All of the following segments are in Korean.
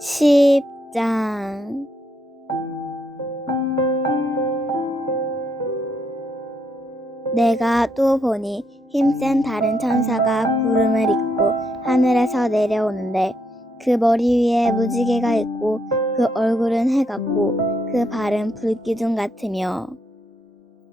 10장. 내가 또 보니 힘센 다른 천사가 구름을 입고 하늘에서 내려오는데 그 머리 위에 무지개가 있고 그 얼굴은 해 같고 그 발은 불기둥 같으며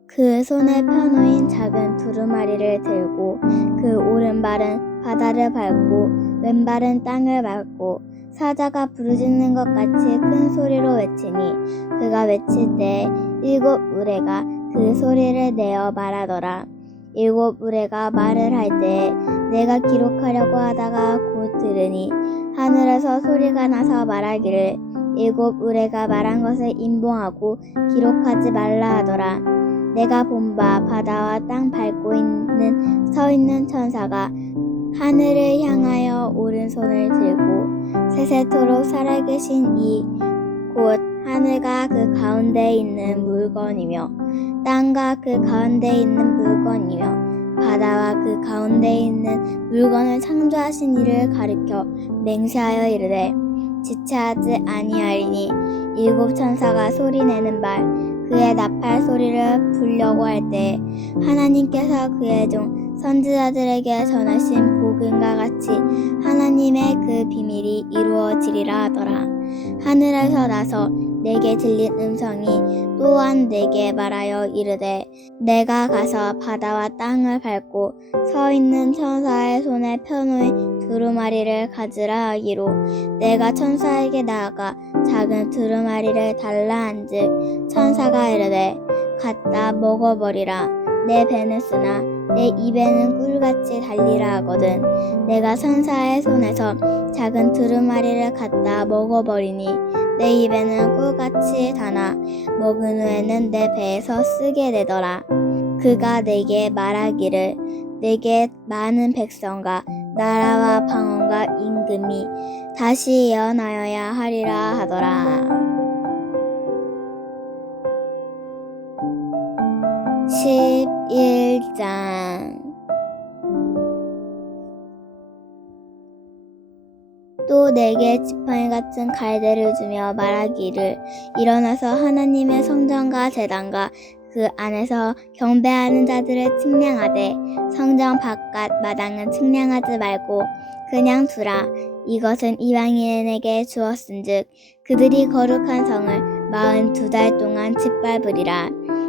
그 손에 펴놓인 작은 두루마리를 들고 그 오른발은 바다를 밟고 왼발은 땅을 밟고 사자가 부르짖는 것 같이 큰 소리로 외치니 그가 외칠 때 일곱 우레가 그 소리를 내어 말하더라. 일곱 우레가 말을 할 때 내가 기록하려고 하다가 곧 들으니 하늘에서 소리가 나서 말하기를 일곱 우레가 말한 것을 인봉하고 기록하지 말라 하더라. 내가 본 바 바다와 땅 밟고 있는 서 있는 천사가 하늘을 향하여 오른손을 들고 세세토록 살아계신 이 곧 하늘과 그 가운데 있는 물건이며 땅과 그 가운데 있는 물건이며 바다와 그 가운데 있는 물건을 창조하신 이를 가리켜 맹세하여 이르되 지체하지 아니하리니 일곱 천사가 소리내는 말 그의 나팔 소리를 불려고 할 때 하나님께서 그의 종 선지자들에게 전하신 복음과 같이 하나님의 그 비밀이 이루어지리라 하더라. 하늘에서 나서 내게 들린 음성이 또한 내게 말하여 이르되 내가 가서 바다와 땅을 밟고 서 있는 천사의 손에 펴놓은 두루마리를 가지라 하기로 내가 천사에게 나아가 작은 두루마리를 달라 한즉 천사가 이르되 갖다 먹어버리라 내 배는 쓰나 내 입에는 꿀같이 달리라 하거든 내가 천사의 손에서 작은 두루마리를 갖다 먹어버리니 내 입에는 꿀같이 다나 먹은 후에는 내 배에서 쓰게 되더라 그가 내게 말하기를 내게 많은 백성과 나라와 방언과 임금이 다시 예언하여야 하리라 하더라. 11장 또 내게 지팡이 같은 갈대를 주며 말하기를 일어나서 하나님의 성전과 제단과 그 안에서 경배하는 자들을 측량하되 성전 바깥 마당은 측량하지 말고 그냥 두라. 이것은 이방인에게 주었은즉 그들이 거룩한 성을 마흔 두 달 동안 짓밟으리라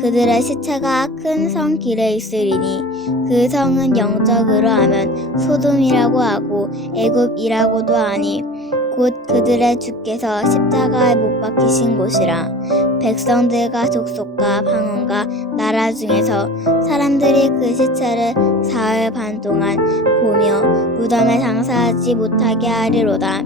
그들의 시체가 큰 성 길에 있으리니 그 성은 영적으로 하면 소돔이라고 하고 애굽이라고도 하니 곧 그들의 주께서 십자가에 못 박히신 곳이라 백성들과 족속과 방언과 나라 중에서 사람들이 그 시체를 사흘 반 동안 보며 무덤에 장사하지 못하게 하리로다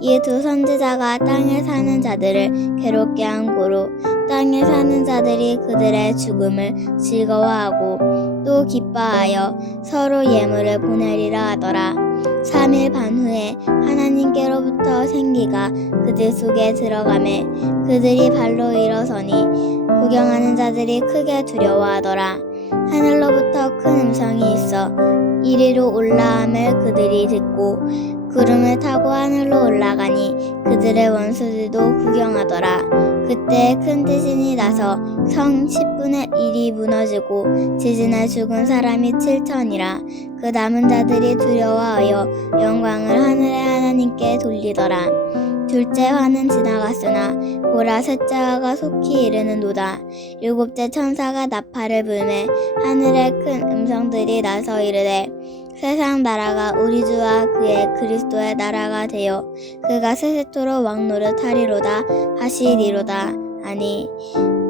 이 두 선지자가 땅에 사는 자들을 괴롭게 한 고로 땅에 사는 자들이 그들의 죽음을 즐거워하고 또 기뻐하여 서로 예물을 보내리라 하더라. 3일 반 후에 하나님께로부터 생기가 그들 속에 들어가매 그들이 발로 일어서니 구경하는 자들이 크게 두려워하더라. 하늘로부터 큰 음성이 있어 이리로 올라함을 그들이 듣고 구름을 타고 하늘로 올라가니 그들의 원수들도 구경하더라. 그때 큰 지진이 나서 성 10분의 1이 무너지고 지진에 죽은 사람이 7천이라 그 남은 자들이 두려워하여 영광을 하늘의 하나님께 돌리더라. 둘째 화는 지나갔으나 보라 셋째 화가 속히 이르는도다. 일곱째 천사가 나팔을 불매 하늘에 큰 음성들이 나서 이르되 세상 나라가 우리 주와 그의 그리스도의 나라가 되어 그가 세세토록 왕노릇 하리로다 하시리로다. 하니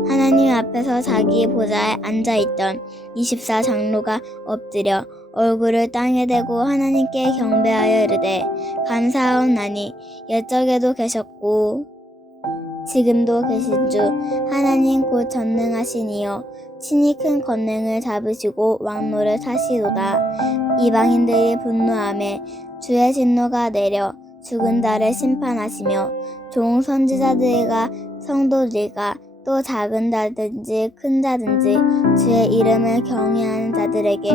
하나님 앞에서 자기 보좌에 앉아 있던 24 장로가 엎드려 얼굴을 땅에 대고 하나님께 경배하여 이르되 감사하옵나니 옛적에도 계셨고 지금도 계신 주 하나님 곧 전능하시니요. 친히 큰 권능을 잡으시고 왕노를 사시도다. 이방인들이 분노함에 주의 진노가 내려 죽은 자를 심판하시며 종 선지자들과 성도들과 또 작은 자든지 큰 자든지 주의 이름을 경외하는 자들에게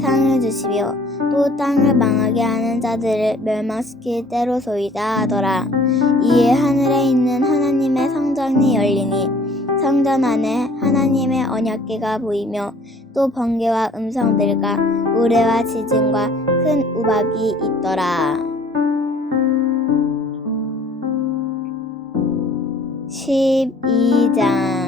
상을 주시며 또 땅을 망하게 하는 자들을 멸망시킬 때로소이다 하더라. 이에 하늘에 있는 하나님의 성전이 열리니 성전 안에 하나님의 언약궤가 보이며 또 번개와 음성들과 우레와 지진과 큰 우박이 있더라. 12장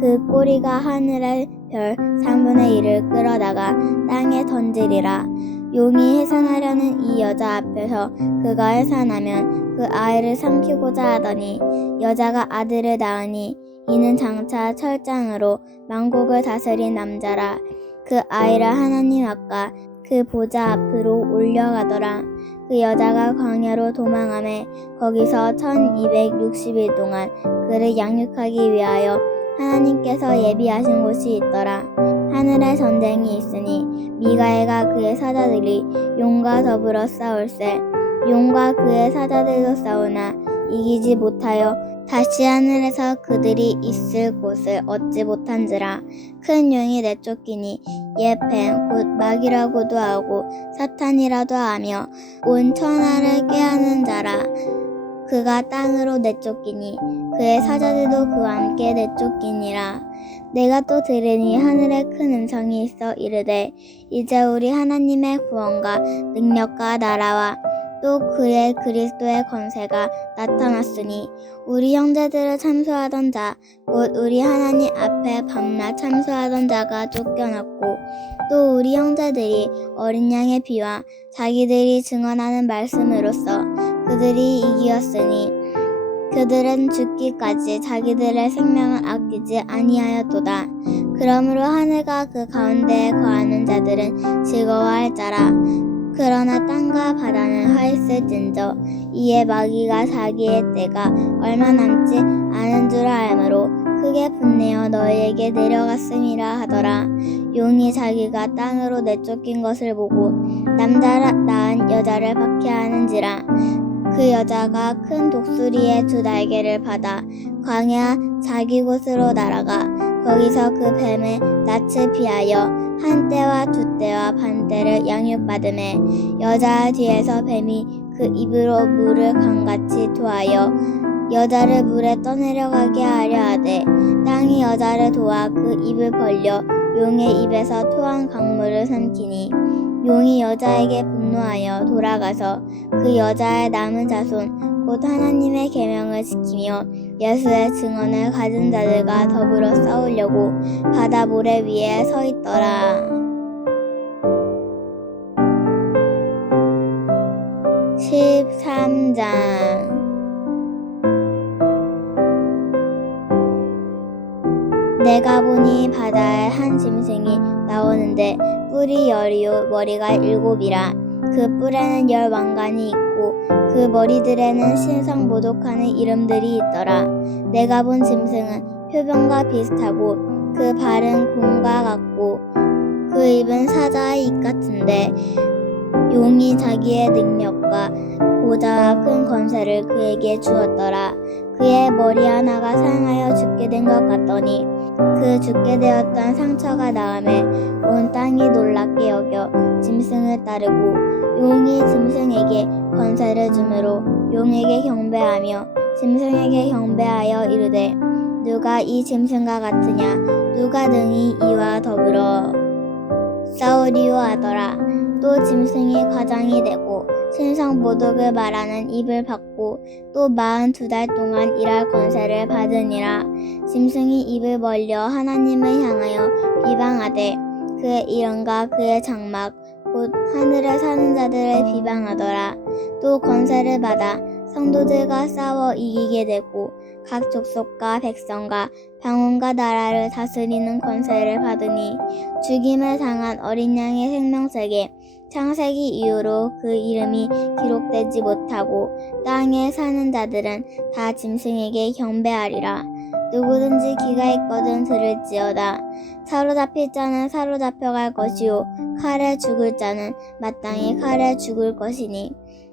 그 꼬리가 하늘의 별 3분의 1을 끌어다가 땅에 던지리라 용이 해산하려는 이 여자 앞에서 그가 해산하면 그 아이를 삼키고자 하더니 여자가 아들을 낳으니 이는 장차 철장으로 만국을 다스린 남자라 그 아이를 하나님 앞과 그 보좌 앞으로 올려가더라. 그 여자가 광야로 도망함에 거기서 1260일 동안 그를 양육하기 위하여 하나님께서 예비하신 곳이 있더라. 하늘에 전쟁이 있으니 미가엘과 그의 사자들이 용과 더불어 싸울세. 용과 그의 사자들도 싸우나 이기지 못하여 다시 하늘에서 그들이 있을 곳을 얻지 못한지라 큰 용이 내쫓기니 예펜 곧 마귀라고도 하고 사탄이라도 하며 온 천하를 꾀하는 자라 그가 땅으로 내쫓기니 그의 사자들도 그와 함께 내쫓기니라. 내가 또 들으니 하늘에 큰 음성이 있어 이르되 이제 우리 하나님의 구원과 능력과 나라와 또 그의 그리스도의 권세가 나타났으니 우리 형제들을 참소하던 자, 곧 우리 하나님 앞에 밤낮 참소하던 자가 쫓겨났고, 또 우리 형제들이 어린 양의 피와 자기들이 증언하는 말씀으로써 그들이 이기었으니, 그들은 죽기까지 자기들의 생명을 아끼지 아니하였도다. 그러므로 하늘과 그 가운데에 거하는 자들은 즐거워할 자라. 그러나 땅과 바다는 하였을진저 이에 마귀가 자기의 때가 얼마 남지 않은 줄 알므로 크게 분내어 너희에게 내려갔음이라 하더라. 용이 자기가 땅으로 내쫓긴 것을 보고 남자라 낳은 여자를 박해하는지라 그 여자가 큰 독수리의 두 날개를 받아 광야 자기 곳으로 날아가 거기서 그 뱀의 낯을 피하여 한 때와 두 때와 반 때를 양육받음에 여자 뒤에서 뱀이 그 입으로 물을 강같이 토하여 여자를 물에 떠내려가게 하려 하되 땅이 여자를 도와 그 입을 벌려 용의 입에서 토한 강물을 삼키니 용이 여자에게 분노하여 돌아가서 그 여자의 남은 자손 곧 하나님의 계명을 지키며 예수의 증언을 가진 자들과 더불어 싸우려고 바다 모래 위에 서 있더라. 13장 내가 보니 바다에 한 짐승이 나오는데 뿔이 열이요 머리가 일곱이라 그 뿔에는 열 왕관이 있고 그 머리들에는 신성 모독하는 이름들이 있더라 내가 본 짐승은 표범과 비슷하고 그 발은 곰과 같고 그 입은 사자의 입 같은데 용이 자기의 능력과 보좌와 큰 권세를 그에게 주었더라. 그의 머리 하나가 상하여 죽게 된 것 같더니 그 죽게 되었던 상처가 나음에 온 땅이 놀랍게 여겨 짐승을 따르고 용이 짐승에게 권세를 주므로 용에게 경배하며 짐승에게 경배하여 이르되 누가 이 짐승과 같으냐? 누가 능히 이와 더불어 싸우리오 하더라. 또 짐승이 과장이 되고 신성 모독을 말하는 입을 받고 또 마흔 두 달 동안 일할 권세를 받으니라. 짐승이 입을 벌려 하나님을 향하여 비방하되 그의 이름과 그의 장막 곧 하늘에 사는 자들을 비방하더라. 또 권세를 받아 성도들과 싸워 이기게 되고 각 족속과 백성과 방언과 나라를 다스리는 권세를 받으니 죽임을 당한 어린 양의 생명책에 창세기 이후로 그 이름이 기록되지 못하고 땅에 사는 자들은 다 짐승에게 경배하리라. 누구든지 귀가 있거든 들을지어다. 사로잡힐 자는 사로잡혀갈 것이요 칼에 죽을 자는 마땅히 칼에 죽을 것이니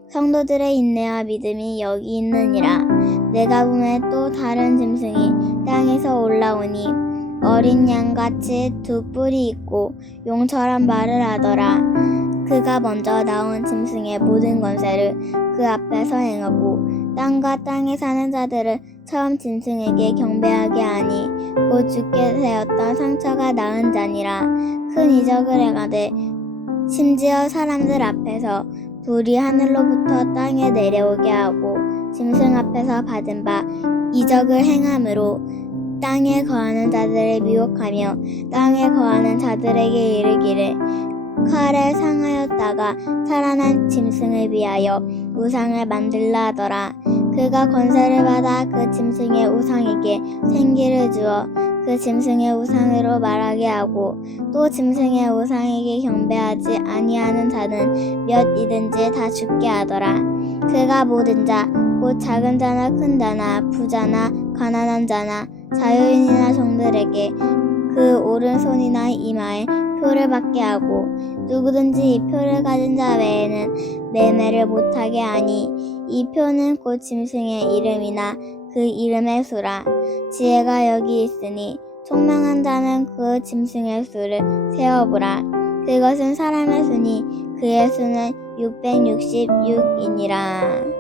성도들의 인내와 믿음이 여기 있느니라. 내가 보매 또 다른 짐승이 땅에서 올라오니 어린 양같이 두 뿔이 있고 용처럼 말을 하더라. 그가 먼저 나온 짐승의 모든 권세를 그 앞에서 행하고 땅과 땅에 사는 자들을 처음 짐승에게 경배하게 하니 곧 죽게 되었던 상처가 나은 자니라 큰 이적을 행하되 심지어 사람들 앞에서 불이 하늘로부터 땅에 내려오게 하고 짐승 앞에서 받은 바 이적을 행함으로 땅에 거하는 자들을 미혹하며 땅에 거하는 자들에게 이르기를 칼에 상하였다가 살아난 짐승을 위하여 우상을 만들라 하더라. 그가 권세를 받아 그 짐승의 우상에게 생기를 주어 그 짐승의 우상으로 말하게 하고 또 짐승의 우상에게 경배하지 아니하는 자는 몇 이든지 다 죽게 하더라. 그가 모든 자, 곧 작은 자나 큰 자나 부자나 가난한 자나 자유인이나 종들에게 그 오른손이나 이마에 표를 받게 하고 누구든지 이 표를 가진 자 외에는 매매를 못하게 하니 이 표는 곧 짐승의 이름이나 그 이름의 수라. 지혜가 여기 있으니 총명한 자는 그 짐승의 수를 세어보라. 그것은 사람의 수니 그의 수는 666이니라